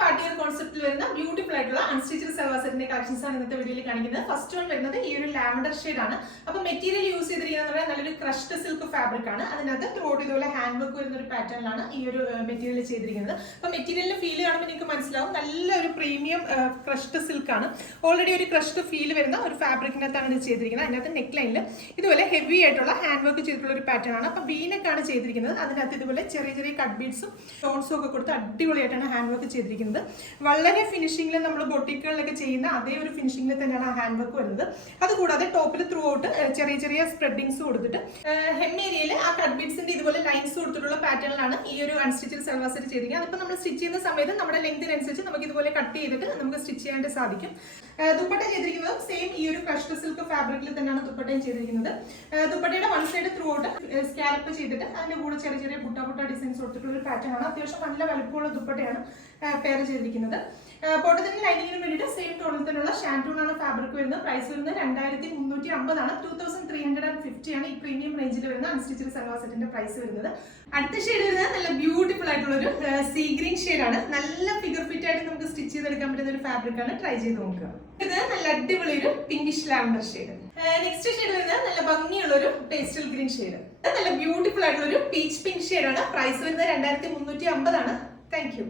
പാർട്ടിയർ കോൺസെപ്റ്റിൽ വരുന്ന ബ്യൂട്ടിഫുൾ ആയിട്ടുള്ള അൺസ്റ്റിച്ചഡ് സൽവാർ സെറ്റിന്റെ കളക്ഷൻസ് ആണ് ഇന്നത്തെ വീഡിയോയിൽ കാണിക്കുന്നത്. ഫസ്റ്റ് വൺ വരുന്നത് ഈ ഒരു ലാവൻഡർ ഷെയ്ഡ് ആണ്. അപ്പൊ മെറ്റീരിയൽ യൂസ് ചെയ്തിരിക്കുന്നത് നല്ലൊരു ക്രഷ്ഡ് സിൽക്ക് ഫാബ്രിക് ആണ്. അതിനകത്ത് ത്രോട്ട് ഇതുപോലെ ഹാൻഡ് വർക്ക് വരുന്ന ഒരു പാറ്റേണിലാണ് ഈ ഒരു മെറ്റീരിയൽ ചെയ്തിരിക്കുന്നത്. അപ്പൊ മെറ്റീരിയലിന്റെ ഫീൽ കാണുമ്പോൾ നിങ്ങൾക്ക് മനസ്സിലാവും നല്ലൊരു പ്രീമിയം ക്രഷ്ഡ് സിൽക്ക് ആണ്. ഓൾറെഡി ഒരു ക്രഷ്ഡ് ഫീൽ വരുന്ന ഒരു ഫാബ്രിക്കിനകത്താണ് ഇത് ചെയ്തിരിക്കുന്നത്. അതിനകത്ത് നെക്ക് ലൈനിൽ ഇതുപോലെ ഹെവി ആയിട്ടുള്ള ഹാൻഡ് വർക്ക് ചെയ്തിട്ടുള്ള ഒരു പാറ്റേൺ ആണ്. അപ്പൊ വീനക്കാണ് ചെയ്തിരിക്കുന്നത്. അതിനകത്ത് ഇതുപോലെ ചെറിയ ചെറിയ കട്ട് ബീഡ്സും സ്റ്റോൺസും ഒക്കെ കൊടുത്ത് അടിപൊളിയായിട്ടാണ് ഹാൻഡ് വർക്ക് ചെയ്തിരിക്കുന്നത്. വളരെ ഫിനിഷിംഗിൽ നമ്മൾ ബൊട്ടിക്കുകളിലൊക്കെ ചെയ്യുന്ന അതേ ഒരു ഫിനിഷിംഗിൽ തന്നെയാണ് ആ ഹാൻഡ് വർക്ക് വരുന്നത്. അതുകൂടാതെ ടോപ്പിൽ ത്രൂ ഔട്ട് ചെറിയ ചെറിയ സ്പ്രെഡിങ്സ് കൊടുത്തിട്ട് ഹെം ഏരിയയിൽ ആ കട്ട് ബീഡ്സിന്റെ ഇതുപോലെ ലൈൻസ് കൊടുത്തിട്ടുള്ള പാറ്റേണിലാണ് ഈ ഒരു അൺസ്റ്റിച്ചഡ് സൽവാർ സെറ്റ് ചെയ്തിരിക്കുന്നത്. അതിപ്പോൾ നമ്മൾ സ്റ്റിച്ച് ചെയ്യുന്ന സമയത്ത് നമ്മുടെ ലെങ്തിനനുസരിച്ച് നമുക്ക് ഇതുപോലെ കട്ട് ചെയ്തിട്ട് നമുക്ക് സ്റ്റിച്ച് ചെയ്യാനായിട്ട് സാധിക്കും. ദുപ്പട്ട ചെയ്തിരിക്കുന്നത് സെയിം ഈ ഒരു ക്രഷ്ഡ് സിൽക്ക് ഫാബ്രിക്കിൽ തന്നെയാണ് ദുപ്പട്ടയും ചെയ്തിരിക്കുന്നത്. ദുപ്പട്ടയുടെ one side throughout scallop ചെയ്തിട്ട് അതിന്റെ കൂടെ ചെറിയ ചെറിയ ബുട്ട ഡിസൈൻസ് കൊടുത്തിട്ടുള്ള ഒരു പാറ്റേൺ ആണ്. അത്യാവശ്യം നല്ല വലുപ്പമുള്ള ദുപ്പട്ടയാണ് പെയർ ചെയ്തിരിക്കുന്നത്. പോട്ടത്തിന്റെ ലൈനിങ്ങിന് വേണ്ടിയിട്ട് സെയിം ടോണിൽ തന്നെയുള്ള ഷാൻറ്റൂൺ ആണ് ഫാബ്രിക് വരുന്നത്. പ്രൈസ് വരുന്നത് 2350 ആണ്. 2350 ആണ് ഈ പ്രീമിയം റേഞ്ചിൽ വരുന്ന അൺസ്റ്റിച്ചഡ് സൽവാർ സെറ്റിന്റെ പ്രൈസ് വരുന്നത്. അടുത്ത ഷെയ്ഡ് വരുന്നത് നല്ല ബ്യൂട്ടിഫുൾ ആയിട്ടുള്ള ഒരു സീ ഗ്രീൻ ഷെയ്ഡ് ആണ്. നല്ല ഫിഗർ ഫിറ്റ് ആയിട്ട് നമുക്ക് സ്റ്റിച്ച് ചെയ്തെടുക്കാൻ പറ്റുന്ന ഒരു ഫാബ്രിക് ആണ്. ട്രൈ ചെയ്ത് നോക്കുക. ഇത് നല്ല അടിപൊളി ഒരു pinkish lavender shade. Next shade വരുന്നത് നല്ല ഭംഗിയുള്ള ഒരു പേസ്റ്റൽ ഗ്രീൻ ഷെയ്ഡ്. നല്ല ബ്യൂട്ടിഫുൾ ആയിട്ടുള്ള ഒരു പീച്ച് പിങ്ക് ഷെയ്ഡ് ആണ്. പ്രൈസ് വരുന്നത് 2350 ആണ്. Thank you.